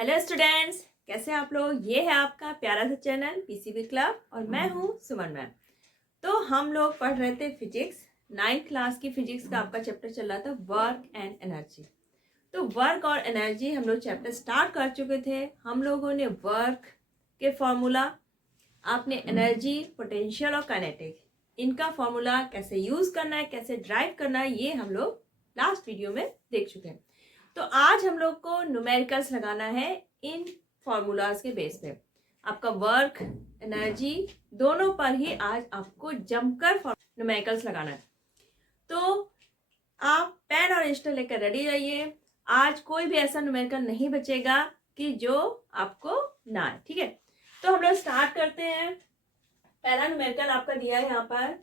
Hello students, कैसे हैं आप लोग। ये है आपका प्यारा सा चैनल पीसीबी क्लब और मैं हूँ सुमन मैम। तो हम लोग पढ़ रहे थे फिजिक्स, 9th क्लास की फिजिक्स का आपका चैप्टर चल रहा था वर्क एंड एनर्जी। तो वर्क और एनर्जी हम लोग चैप्टर स्टार्ट कर चुके थे। हम लोगों ने वर्क के फॉर्मूला, आपने एनर्जी, पोटेंशियल और काइनेटिक, इनका फॉर्मूला कैसे यूज करना है, कैसे ड्राइव करना है, ये हम लोग लास्ट वीडियो में देख चुके हैं। तो आज हम लोग को न्यूमेरिकल्स लगाना है इन फॉर्मूलाज के बेस पे। आपका वर्क, एनर्जी दोनों पर ही आज आपको जमकर न्यूमेरिकल्स लगाना है। तो आप पेन और रजिस्टर लेकर रेडी रहिए। आज कोई भी ऐसा न्यूमेरिकल नहीं बचेगा कि जो आपको ना आए, ठीक है। तो हम लोग स्टार्ट करते हैं। पहला न्यूमेरिकल आपका दिया है यहाँ पर,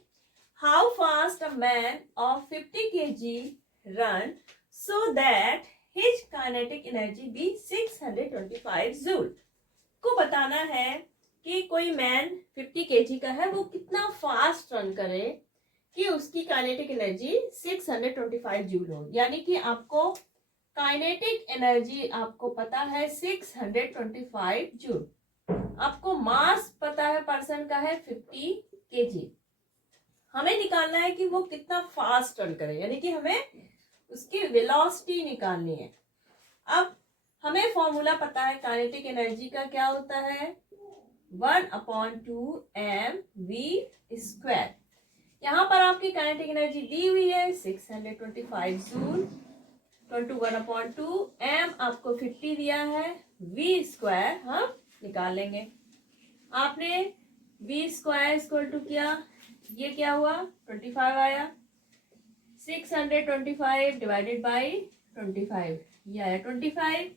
how fast a man of 50 kg run so that his kinetic energy be 625 joule. को बताना है कि कोई मैन 50 kg का है, वो कितना फास्ट रन करे कि उसकी काइनेटिक एनर्जी 625 जूल हो। यानी कि आपको काइनेटिक एनर्जी आपको पता है 625 जूल। आपको मास पता है पर्सन का है 50 kg। हमें निकालना है कि वो कितना फास्ट रन करे, यानी कि हमें उसकी वेलोसिटी निकालनी है। अब हमें फॉर्मूला पता है काइनेटिक एनर्जी का, क्या होता है 1/2 mv²। यहाँ पर आपकी काइनेटिक एनर्जी दी हुई है 625 जूल, 1/2 m आपको 50 दिया है, v² हम निकाल लेंगे। आपने v² किया, ये क्या हुआ 25 आया, 625 डिवाइडेड बाई 25, ये आया 25।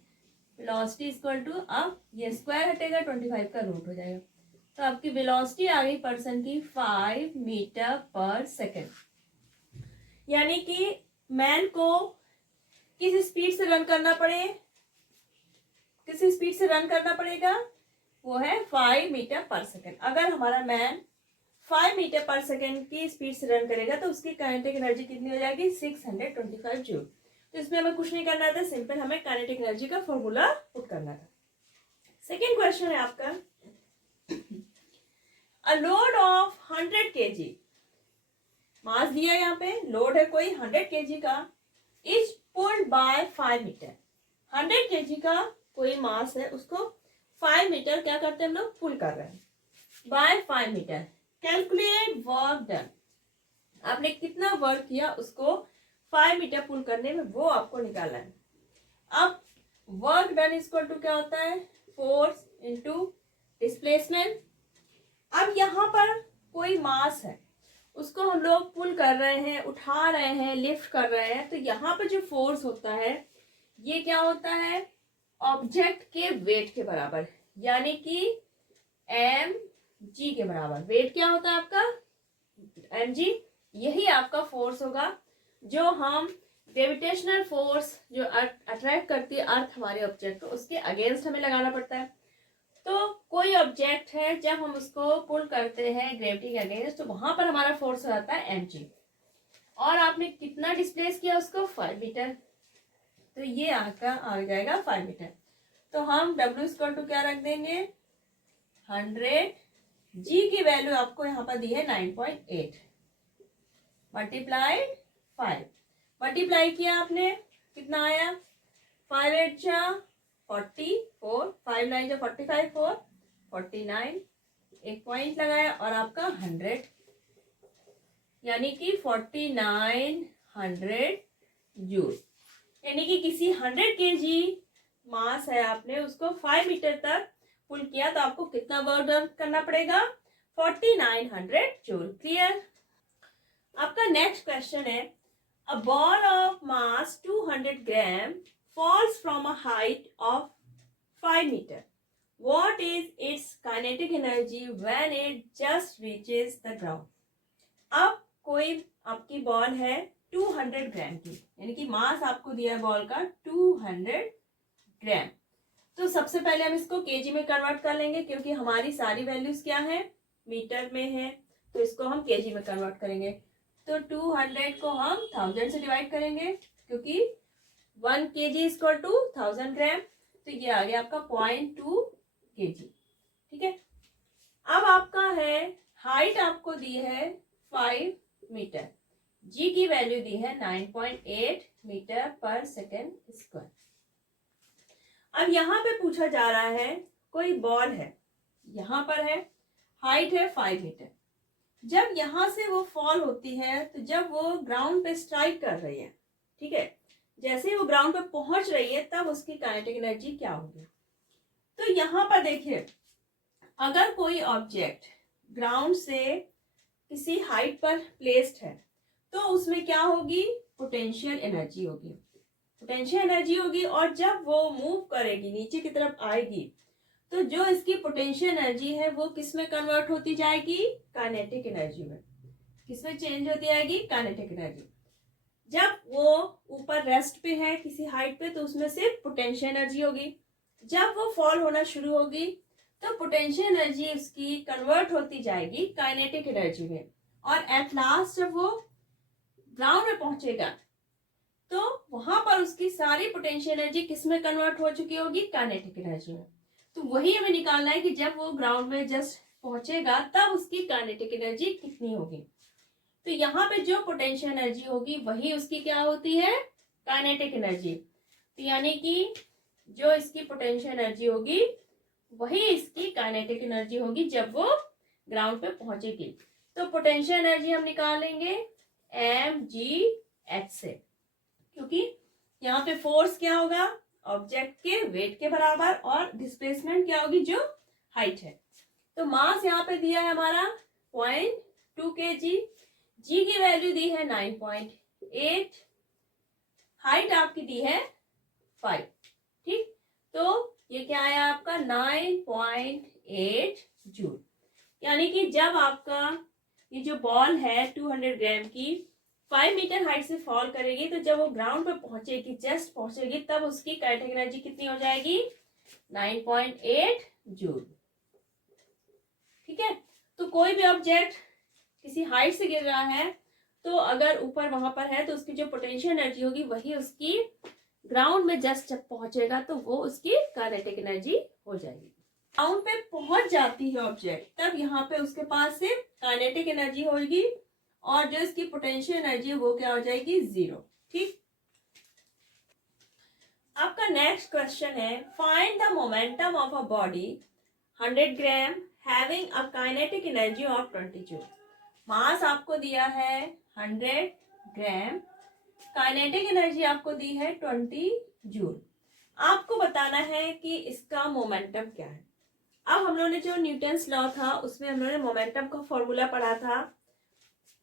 वेलोसिटी इक्वल टू, अब ये स्क्वायर हटेगा 25 का रूट हो जाएगा, तो आपकी वेलोसिटी आ गई पर्सन की 5 मीटर पर सेकेंड। यानी कि मैन को किस स्पीड से रन करना पड़ेगा, वो है 5 मीटर पर सेकेंड। अगर हमारा मैन 5 मीटर पर सेकेंड की स्पीड से रन करेगा तो उसकी काइनेटिक एनर्जी कितनी हो जाएगी 625 जूल। तो इसमें हमें कुछ नहीं करना था, सिंपल हमें काइनेटिक एनर्जी का फॉर्मूला पुट करना था। सेकेंड क्वेश्चन है आपका, a load of 100 kg, mass दिया यहाँ पे, लोड है कोई 100 kg का, is pulled by 5 metre. 100 kg का कोई मास है, उसको 5 मीटर क्या करते हैं हम लोग, पुल कर रहे हैं by 5 metre. Calculate work done, आपने कितना वर्क किया उसको 5 मीटर पुल करने में, वो आपको निकालना है। अब वर्क डन इक्वल टू क्या होता है, फोर्स इनटू डिस्प्लेसमेंट। अब यहाँ पर कोई मास है, उसको हम लोग पुल कर रहे हैं, उठा रहे हैं, लिफ्ट कर रहे हैं, तो यहाँ पर जो फोर्स होता है ये क्या होता है, ऑब्जेक्ट के वेट के बराबर, यानी कि mg के बराबर। वेट क्या होता है आपका mg, यही आपका फोर्स होगा जो हम ग्रेविटेशनल फोर्स जो अट्रैक्ट करती है अर्थ हमारे ऑब्जेक्ट को, उसके अगेंस्ट हमें लगाना पड़ता है। तो कोई ऑब्जेक्ट है, जब हम उसको पुल करते हैं ग्रेविटी के अगेंस्ट, तो वहां पर हमारा फोर्स हो जाता है mg, और आपने कितना डिस्प्लेस किया उसको 5 मीटर, तो ये आपका आ जाएगा 5 मीटर। तो हम w क्या रख देंगे 100, g की वैल्यू आपको यहाँ पर दी है 9.8, मल्टीप्लाइड 5, मल्टीप्लाई किया आपने, कितना आया 5 8 जा 44, 5 9 जा 45, 4 49, एक पॉइंट लगाया और आपका 100, यानी कि 4900 जूल। यानी कि किसी 100 kg मास है, आपने उसको 5 मीटर तक पुल किया, तो आपको कितना वर्क डन करना पड़ेगा 4900 जूल। क्लियर। आपका नेक्स्ट क्वेश्चन है, a ball of mass 200 gram falls from a height of 5 metre, what is its kinetic energy when it just reaches the ground. अब कोई आपकी बॉल है 200 ग्राम की, यानी कि मास आपको दिया है बॉल का 200 ग्राम। तो सबसे पहले हम इसको केजी में कन्वर्ट कर लेंगे, क्योंकि हमारी सारी वैल्यूज क्या है मीटर में है, तो इसको हम केजी में कन्वर्ट करेंगे। तो 200 को हम 1000 से डिवाइड करेंगे, क्योंकि 1 kg इक्वल टू 1000 ग्राम। तो ये आ गया आपका 0.2 kg। ठीक है, अब आपका है हाइट आपको दी है 5 मीटर, जी की वैल्यू दी है 9.8 मीटर पर सेकेंड स्क्वायर। अब यहाँ पे पूछा जा रहा है कोई बॉल है, यहाँ पर है, हाइट है 5 मीटर, जब यहाँ से वो फॉल होती है तो जब वो ग्राउंड पे स्ट्राइक कर रही है, ठीक है, जैसे ही वो ग्राउंड पे पहुंच रही है तब उसकी काइनेटिक एनर्जी क्या होगी। तो यहाँ पर देखिए, अगर कोई ऑब्जेक्ट ग्राउंड से किसी हाइट पर प्लेस्ड है तो उसमें क्या होगी, पोटेंशियल एनर्जी होगी, पोटेंशियल एनर्जी होगी। और जब वो मूव करेगी, नीचे की तरफ आएगी, तो जो इसकी पोटेंशियल एनर्जी है वो किस में कन्वर्ट होती जाएगी, काइनेटिक एनर्जी में। किसमें चेंज होती जाएगी, काइनेटिक एनर्जी। जब वो ऊपर रेस्ट पे है किसी हाइट पे तो उसमें सिर्फ पोटेंशियल एनर्जी होगी, जब वो फॉल होना शुरू होगी तो पोटेंशियल एनर्जी उसकी कन्वर्ट होती जाएगी काइनेटिक एनर्जी में। और एट लास्ट जब वो ग्राउंड में पहुंचेगा तो वहां पर उसकी सारी पोटेंशियल एनर्जी किस में कन्वर्ट हो चुकी होगी, काइनेटिक एनर्जी में। तो वही हमें निकालना है कि जब वो ग्राउंड में जस्ट पहुंचेगा तब उसकी काइनेटिक एनर्जी कितनी होगी। तो यहाँ पे जो पोटेंशियल एनर्जी होगी वही उसकी क्या होती है, काइनेटिक एनर्जी। तो यानी कि जो इसकी पोटेंशियल एनर्जी होगी वही इसकी काइनेटिक एनर्जी होगी जब वो ग्राउंड पे पहुंचेगी। तो पोटेंशियल एनर्जी हम निकालेंगे mgh से, क्योंकि यहाँ पे फोर्स क्या होगा, ऑब्जेक्ट के वेट के बराबर, और डिस्प्लेसमेंट क्या होगी, जो हाइट है। तो मास यहाँ पे दिया है हमारा 0.2 kg, जी की वैल्यू दी है 9.8, हाइट आपकी दी है 5। ठीक, तो ये क्या आया आपका 9.8 जूल। यानी कि जब आपका ये जो बॉल है 200 ग्राम की 5 मीटर हाइट से फॉल करेगी तो जब वो ग्राउंड पे पहुंचेगी, जस्ट पहुंचेगी, तब उसकी काइनेटिक एनर्जी कितनी हो जाएगी, 9.8 जूल। ठीक है, तो कोई भी ऑब्जेक्ट किसी हाइट से गिर रहा है तो अगर ऊपर वहां पर है तो उसकी जो पोटेंशियल एनर्जी होगी वही उसकी ग्राउंड में जस्ट जब पहुंचेगा तो वो उसकी काइनेटिक एनर्जी हो जाएगी। ग्राउंड पे पहुंच जाती है ऑब्जेक्ट, तब यहाँ पे उसके पास से काइनेटिक एनर्जी होगी और जो इसकी पोटेंशियल एनर्जी है वो क्या हो जाएगी, 0। ठीक, आपका नेक्स्ट क्वेश्चन है, find the momentum of a body 100 gram having a kinetic energy of 20 joule. Mass आपको दिया है 100 ग्राम, काइनेटिक एनर्जी आपको दी है 20 जूल। आपको बताना है कि इसका मोमेंटम क्या है। अब हम लोगों ने जो न्यूटन्स लॉ था उसमें हम लोगों ने मोमेंटम का फॉर्मूला पढ़ा था,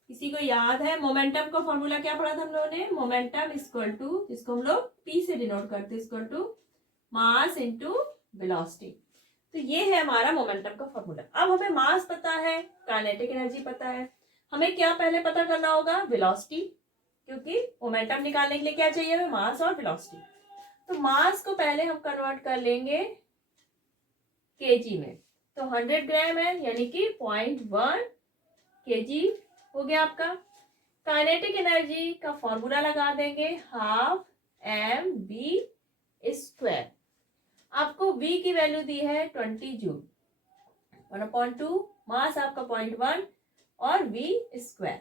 किसी को याद है मोमेंटम का फॉर्मूला क्या पढ़ा था हम लोगों ने, मोमेंटम इक्वल टू, जिसको हम लोग पी से डिनोट करते हैं, equal to mass into velocity. तो ये है हमारा मोमेंटम का फॉर्मूला। अब हमें मास पता है, काइनेटिक एनर्जी पता है, हमें क्या पहले पता करना होगा, वेलोसिटी, क्योंकि मोमेंटम निकालने के लिए क्या चाहिए हमें, मास और वेलोसिटी। तो मास को पहले हम कन्वर्ट कर लेंगे केजी में, तो 100 ग्राम है यानी कि 0.1 केजी हो गया आपका। काइनेटिक एनर्जी का फॉर्मूला लगा देंगे, हाफ mv²। आपको v की वैल्यू दी है 20 जूल, 1/2, मास आपका 0.1 और v²।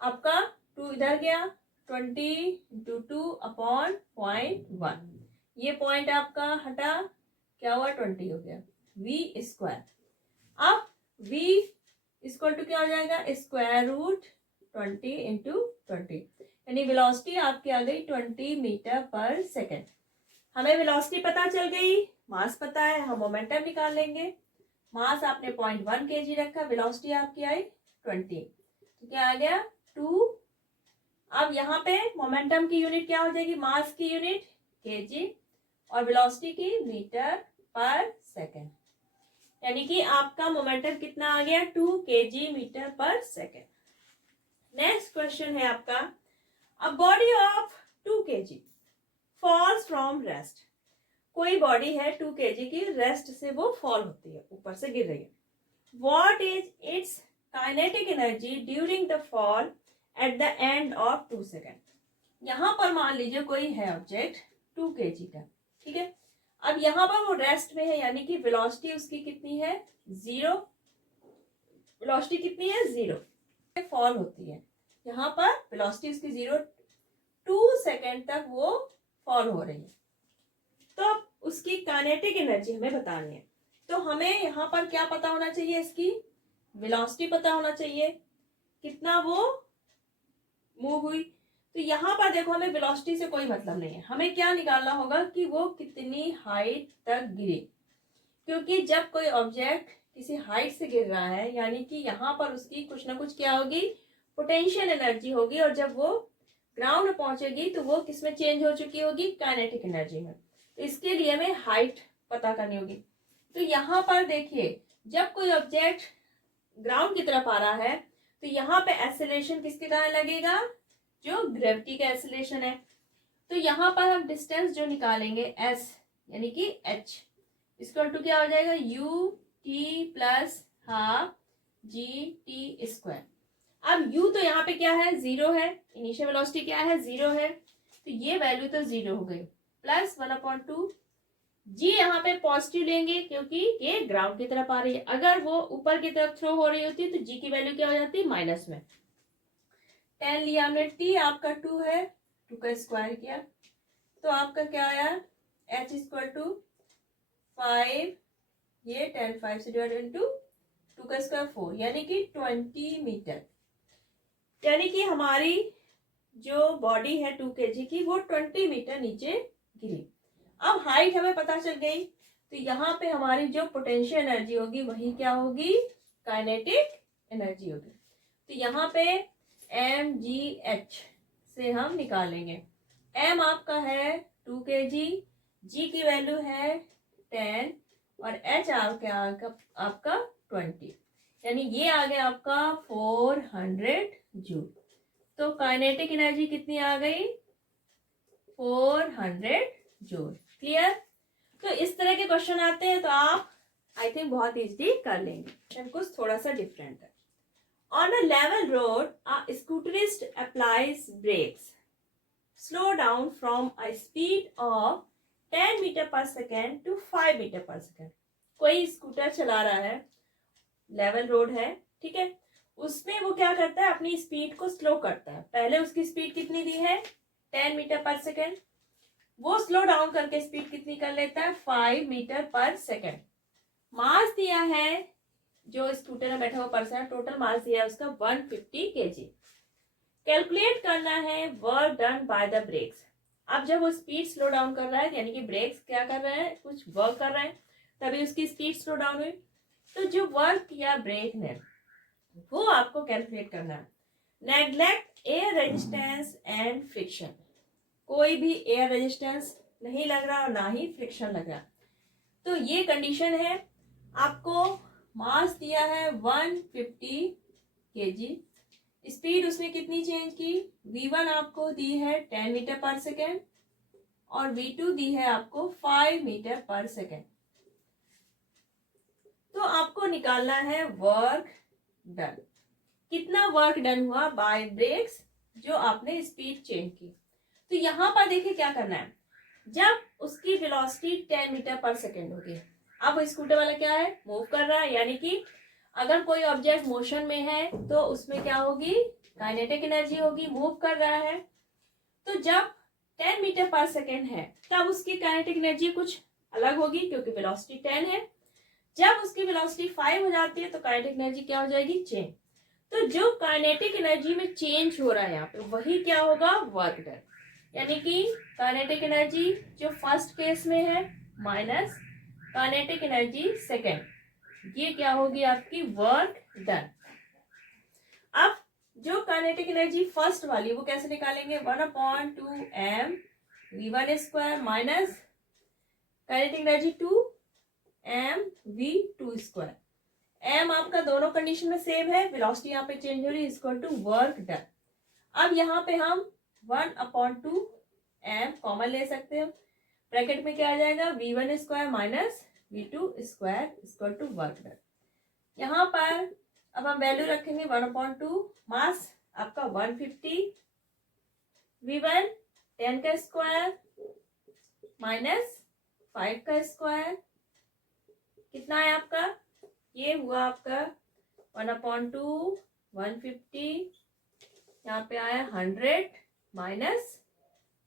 आपका 2 इधर गया, 20 × 2/0.1, ये पॉइंट आपका हटा, क्या हुआ, 20 हो गया, v²। अब v इक्वल टू क्या हो जाएगा, √20 × 20, यानी वेलोसिटी आपकी आ गई 20 मीटर पर सेकेंड। हमें वेलोसिटी पता चल गई, मास पता है, हम मोमेंटम निकाल लेंगे। मास आपने 0.1 केजी रखा, वेलोसिटी आपकी आई 20, तो क्या आ गया 2। अब यहाँ पे मोमेंटम की यूनिट क्या हो जाएगी, मास की यूनिट केजी और वेलोसिटी की मीटर पर सेकेंड, यानी कि आपका मोमेंटम कितना आ गया, 2 kg metre per second. Next question है आपका, a body of 2 kg falls from rest. कोई बॉडी है 2 kg की, रेस्ट से वो फॉल होती है, ऊपर से गिर रही है। What is its kinetic energy during the fall at the end of 2 second. यहाँ पर मान लीजिए कोई है ऑब्जेक्ट 2 kg का, ठीक है। अब यहाँ पर वो रेस्ट में है, यानी कि वेलोसिटी उसकी कितनी है, 0। वेलोसिटी कितनी है, 0। फॉल होती है, यहाँ पर वेलोसिटी उसकी 0, 2 सेकेंड तक वो फॉल हो रही है। तो अब उसकी काइनेटिक एनर्जी हमें बतानी है। तो हमें यहाँ पर क्या पता होना चाहिए, इसकी वेलोसिटी पता होना चाहिए, कितना वो मूव हुई। तो यहाँ पर देखो, हमें वेलोसिटी से कोई मतलब नहीं है, हमें क्या निकालना होगा कि वो कितनी हाइट तक गिरी। क्योंकि जब कोई ऑब्जेक्ट किसी हाइट से गिर रहा है, यानी कि यहाँ पर उसकी कुछ ना कुछ क्या होगी, पोटेंशियल एनर्जी होगी, और जब वो ग्राउंड में पहुंचेगी तो वो किसमें चेंज हो चुकी होगी, काइनेटिक एनर्जी में। तो इसके लिए हमें हाइट पता करनी होगी। तो यहाँ पर देखिए, जब कोई ऑब्जेक्ट ग्राउंड की तरफ आ रहा है तो यहाँ पे एक्सेलरेशन किसके कारण लगेगा, जो ग्रेविटी का एक्सेलरेशन है। तो यहाँ पर हम डिस्टेंस जो निकालेंगे s यानी कि h इक्वल टू क्या हो जाएगा, u t plus half g t square. अब u तो यहाँ पे क्या है, 0 है, इनिशियल वेलोसिटी क्या है, 0 है, तो ये वैल्यू तो 0 हो गई, प्लस 1/2 जी यहाँ पे पॉजिटिव लेंगे क्योंकि ये ग्राउंड की तरफ आ रही है। अगर वो ऊपर की तरफ थ्रो हो रही होती है तो जी की वैल्यू क्या हो जाती है, माइनस में। 10 लिया हमने, टी आपका 2 है, 2 का स्क्वायर किया तो आपका क्या आया, h इक्वल टू 5, ये 10 5 से डिवाइड इनटू 2 का स्क्वायर 4, यानी कि 20 मीटर। यानी कि हमारी जो बॉडी है 2 kg की, वो 20 मीटर नीचे गिरी। अब हाइट हमें पता चल गई, तो यहाँ पे हमारी जो पोटेंशियल एनर्जी होगी वही क्या होगी, काइनेटिक एनर्जी होगी। तो यहाँ पे mgh से हम निकालेंगे, m आपका है 2 kg, g की वैल्यू है 10 और h आपका 20, यानी ये आ गया आपका 400 जूल। तो काइनेटिक एनर्जी कितनी आ गई, 400 जूल। क्लियर। तो इस तरह के क्वेश्चन आते हैं तो आप आई थिंक बहुत इजीली कर लेंगे। क्वेश्चन कुछ थोड़ा सा डिफरेंट है। On a level road a scooterist applies brakes, slow down from a speed of 10 metre per second to 5 metre per second. कोई स्कूटर चला रहा है, लेवल रोड है, ठीक है, उसमें वो क्या करता है, अपनी स्पीड को स्लो करता है। पहले उसकी स्पीड कितनी दी है, 10 मीटर पर सेकेंड, वो स्लो डाउन करके स्पीड कितनी कर लेता है, 5 मीटर पर सेकेंड। मास दिया है, जो स्कूटर में बैठा हुआ पर्सन, टोटल मास दिया है उसका 150 kg। कैलकुलेट करना है work done by the brakes. अब जब वो स्पीड स्लो डाउन कर रहा है, यानी कि ब्रेक्स क्या कर रहे हैं, कुछ वर्क कर रहे हैं, तभी उसकी स्पीड स्लो डाउन हुई। तो जो वर्क किया ब्रेक ने, वो आपको कैलकुलेट करना है। Neglect air resistance and friction, कोई भी एयर रेजिस्टेंस नहीं लग रहा और ना ही फ्रिक्शन लग रहा, तो ये कंडीशन है। आपको मास दिया है 150 kg, स्पीड उसने कितनी चेंज की, v1 आपको दी है 10 मीटर पर सेकेंड और v2 दी है आपको 5 मीटर पर सेकेंड। तो आपको निकालना है वर्क डन, कितना वर्क डन हुआ बाय ब्रेक्स, जो आपने स्पीड चेंज की। तो यहाँ पर देखिए क्या करना है, जब उसकी वेलोसिटी 10 मीटर पर सेकेंड होगी, अब स्कूटर वाला क्या है, मूव कर रहा है, यानी कि अगर कोई ऑब्जेक्ट मोशन में है तो उसमें क्या होगी, काइनेटिक एनर्जी होगी, मूव कर रहा है। तो जब 10 मीटर पर सेकेंड है तब उसकी काइनेटिक एनर्जी कुछ अलग होगी, क्योंकि वेलोसिटी 10 है। जब उसकी वेलोसिटी 5 हो जाती है तो काइनेटिक एनर्जी क्या हो जाएगी, चेंज। तो जो काइनेटिक एनर्जी में चेंज हो रहा है यहाँ पे, वही क्या होगा, वर्क डन। यानी कि काइनेटिक एनर्जी जो फर्स्ट केस में है माइनस काइनेटिक एनर्जी सेकेंड, ये क्या होगी आपकी, वर्क डन। अब जो काइनेटिक एनर्जी फर्स्ट वाली वो कैसे निकालेंगे, 1/2 m v1 square minus kinetic energy 2 m v2 square. m आपका दोनों कंडीशन में सेम है, वेलोसिटी यहाँ पे चेंज हो रही है, इक्वल टू वर्क डन। अब यहाँ पे हम 1/2 m कॉमन ले सकते हैं, ब्रैकेट में क्या आ जाएगा, v1 square minus v2 square equal to work done. यहाँ पर अब हम वैल्यू रखेंगे 1/2, मास आपका 150, v1 10 का स्क्वायर माइनस 5 का स्क्वायर कितना है आपका, ये हुआ आपका 1/2 150, यहाँ पे आया 100 माइनस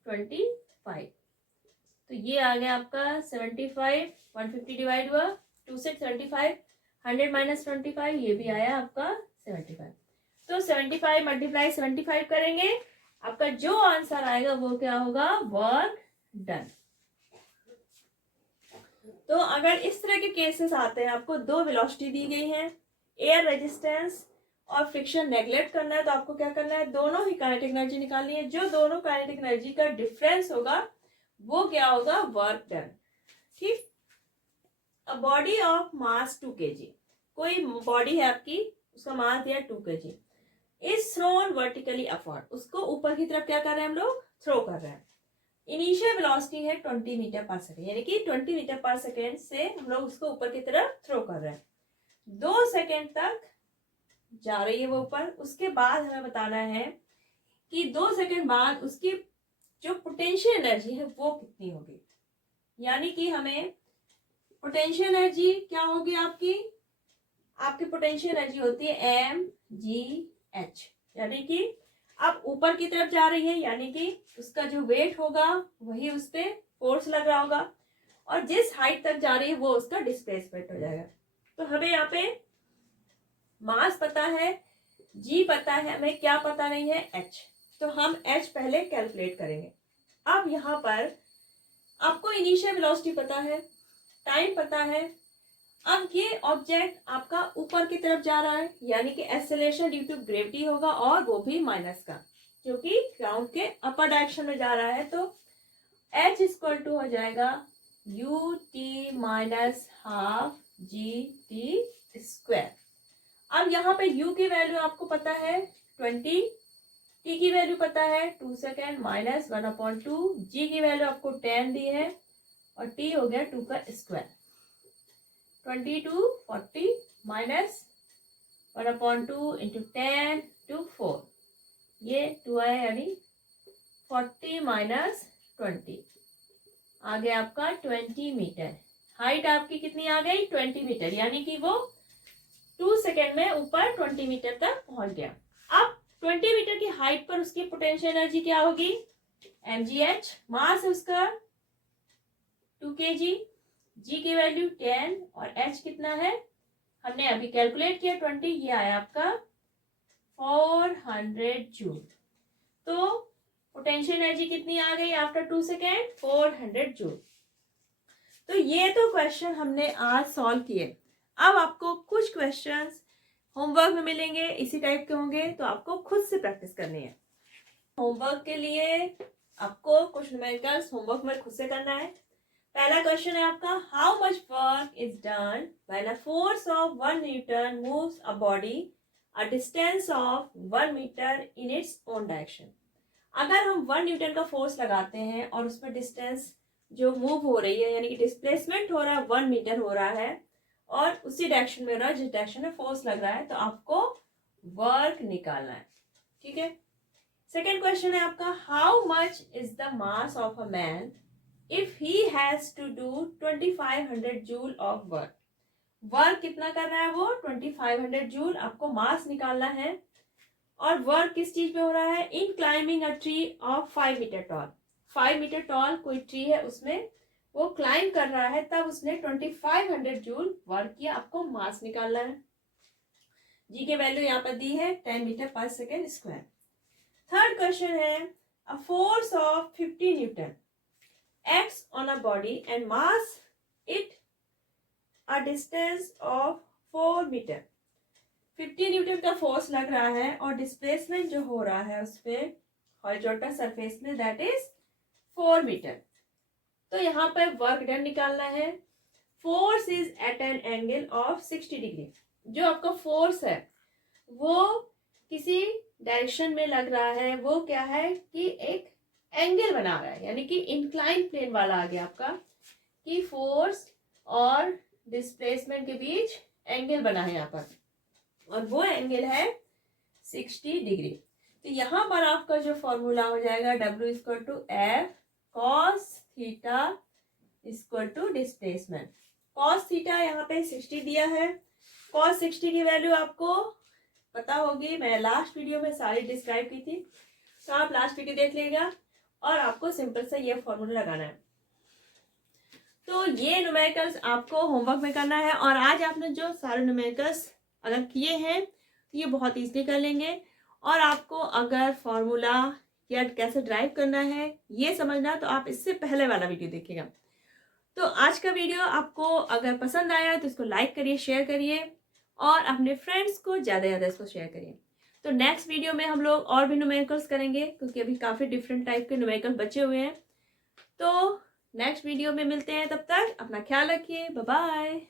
25, तो ये आ गया आपका 75, 150 डिवाइड हुआ 2 से 75, 100 माइनस 25, ये भी आया आपका 75। तो 75 मल्टीप्लाई 75 करेंगे, आपका जो आंसर आएगा वो क्या होगा, वर्क डन। तो अगर इस तरह के केसेस आते हैं, आपको दो वेलोसिटी दी गई है, एयर रेजिस्टेंस और फ्रिक्शन नेग्लेक्ट करना है, तो आपको क्या करना है, दोनों ही काइनेटिक एनर्जी निकालनी है। जो दोनों काइनेटिक एनर्जी का डिफरेंस होगा वो क्या होगा, वर्क डन। ठीक, a body of mass 2 kg, कोई बॉडी है आपकी, उसका मास दिया 2 kg, is thrown vertically upward, उसको ऊपर की तरफ क्या कर रहे हैं हम लोग, थ्रो कर रहे हैं। इनिशियल वेलोसिटी है 20 मीटर पर सेकेंड, यानी कि 20 मीटर पर सेकेंड से हम लोग उसको ऊपर की तरफ थ्रो कर रहे हैं। 2 सेकेंड तक जा रही है वो ऊपर, उसके बाद हमें बताना है कि 2 सेकेंड बाद उसकी जो पोटेंशियल एनर्जी है वो कितनी होगी। यानी कि हमें पोटेंशियल एनर्जी क्या होगी आपकी पोटेंशियल एनर्जी होती है mgh, यानी कि अब ऊपर की तरफ जा रही है, यानी कि उसका जो वेट होगा वही उस पर फोर्स लग रहा होगा, और जिस हाइट तक जा रही है वो उसका डिस्प्लेसमेंट हो जाएगा। तो हमें यहाँ पे मास पता है, g पता है, हमें क्या पता नहीं है, h, तो हम h पहले कैलकुलेट करेंगे। अब यहाँ पर आपको इनिशियल वेलोसिटी पता है, टाइम पता है, अब ये ऑब्जेक्ट आपका ऊपर की तरफ जा रहा है, यानी कि एक्सेलरेशन ड्यू टू ग्रेविटी होगा, और वो भी माइनस का, क्योंकि ग्राउंड के अपर डायरेक्शन में जा रहा है। तो h इक्वल टू हो जाएगा ut minus half gt square. अब यहाँ पे u की वैल्यू आपको पता है 20, t की वैल्यू पता है 2 सेकेंड माइनस 1/2, g की वैल्यू आपको 10 दी है, और t हो गया 2 का स्क्वायर, 22 40 माइनस 1/2 इंटू 10 टू 4, ये 2 आया, यानी 40 माइनस 20 आ गया आपका 20 मीटर। हाइट आपकी कितनी आ गई, 20 मीटर, यानी कि वो 2 सेकेंड में ऊपर 20 मीटर तक पहुंच गया। अब 20 मीटर की हाइट पर उसकी पोटेंशियल एनर्जी क्या होगी, mgh, मास है उसका 2 kg, g की वैल्यू 10 और h कितना है, हमने अभी कैलकुलेट किया 20, ये आया आपका 400 जूल। तो पोटेंशियल एनर्जी कितनी आ गई आफ्टर 2 सेकेंड, 400 जूल। तो ये तो क्वेश्चन हमने आज सॉल्व किए। अब आपको कुछ क्वेश्चंस होमवर्क में मिलेंगे, इसी टाइप के होंगे, तो आपको खुद से प्रैक्टिस करनी है। होमवर्क के लिए आपको कुछ न्यूमेरिकल्स होमवर्क में खुद से करना है। पहला क्वेश्चन है आपका, how much work is done when a force of 1 newton moves a body a distance of 1 metre in its own direction. अगर हम 1 न्यूटन का फोर्स लगाते हैं और उसमें डिस्टेंस जो मूव हो रही है, यानी कि डिस्प्लेसमेंट हो रहा है 1 मीटर हो रहा है, और उसी डायरेक्शन में हो रहा है जिस डायरेक्शन में फोर्स लग रहा है, तो आपको वर्क निकालना है। ठीक है, सेकेंड क्वेश्चन है आपका, how much is the mass of a man if he has to do 2500 joule of work. Work कितना कर रहा है वो, 2500 जूल, आपको मास निकालना है। और वर्क किस चीज पे हो रहा है, in climbing a tree of 5 metre tall, 5 metre tall कोई ट्री है, उसमें वो क्लाइंब कर रहा है, तब उसने 2500 जूल वर्क किया, आपको मास निकालना है। जी की वैल्यू यहाँ पर दी है 10 metre per second square. Third question है, a force of 50 newton acts on a body and moves it a distance of 4 metre. 50 newton का फोर्स लग रहा है और डिस्प्लेसमेंट जो हो रहा है उस पर हॉरिजॉन्टल सरफेस में, दैट इज 4 मीटर। तो यहाँ पर वर्क डन निकालना है। Force is at an angle of 60 degree. जो आपका फोर्स है वो किसी डायरेक्शन में लग रहा है, वो क्या है कि एक एंगल बना रहा है, यानी कि इंक्लाइन प्लेन वाला आ गया आपका, कि फोर्स और डिस्प्लेसमेंट के बीच एंगल बना है यहाँ पर, और वो एंगल है 60 डिग्री। तो यहाँ पर आपका जो फॉर्मूला हो जाएगा W = F cos theta equal to displacement. Cos theta यहाँ पे 60 दिया है। कॉस 60 की वैल्यू आपको पता होगी, मैं लास्ट वीडियो में सारी डिस्क्राइब की थी, तो आप लास्ट वीडियो देख लीजिएगा और आपको सिंपल सा ये फॉर्मूला लगाना है। तो ये न्यूमेरिकल्स आपको होमवर्क में करना है और आज आपने जो सारे न्यूमेरिकल्स अगर किए हैं तो ये बहुत ईजिली कर लेंगे। और आपको अगर फॉर्मूला या कैसे ड्राइव करना है ये समझना तो आप इससे पहले वाला वीडियो देखिएगा। तो आज का वीडियो आपको अगर पसंद आया तो इसको लाइक करिए, शेयर करिए और अपने फ्रेंड्स को ज़्यादा इसको शेयर करिए। तो नेक्स्ट वीडियो में हम लोग और भी न्यूमेरिकल्स करेंगे क्योंकि अभी काफ़ी डिफरेंट टाइप के न्यूमेरिकल बचे हुए हैं। तो नेक्स्ट वीडियो में मिलते हैं, तब तक अपना ख्याल रखिए, बाय बाय।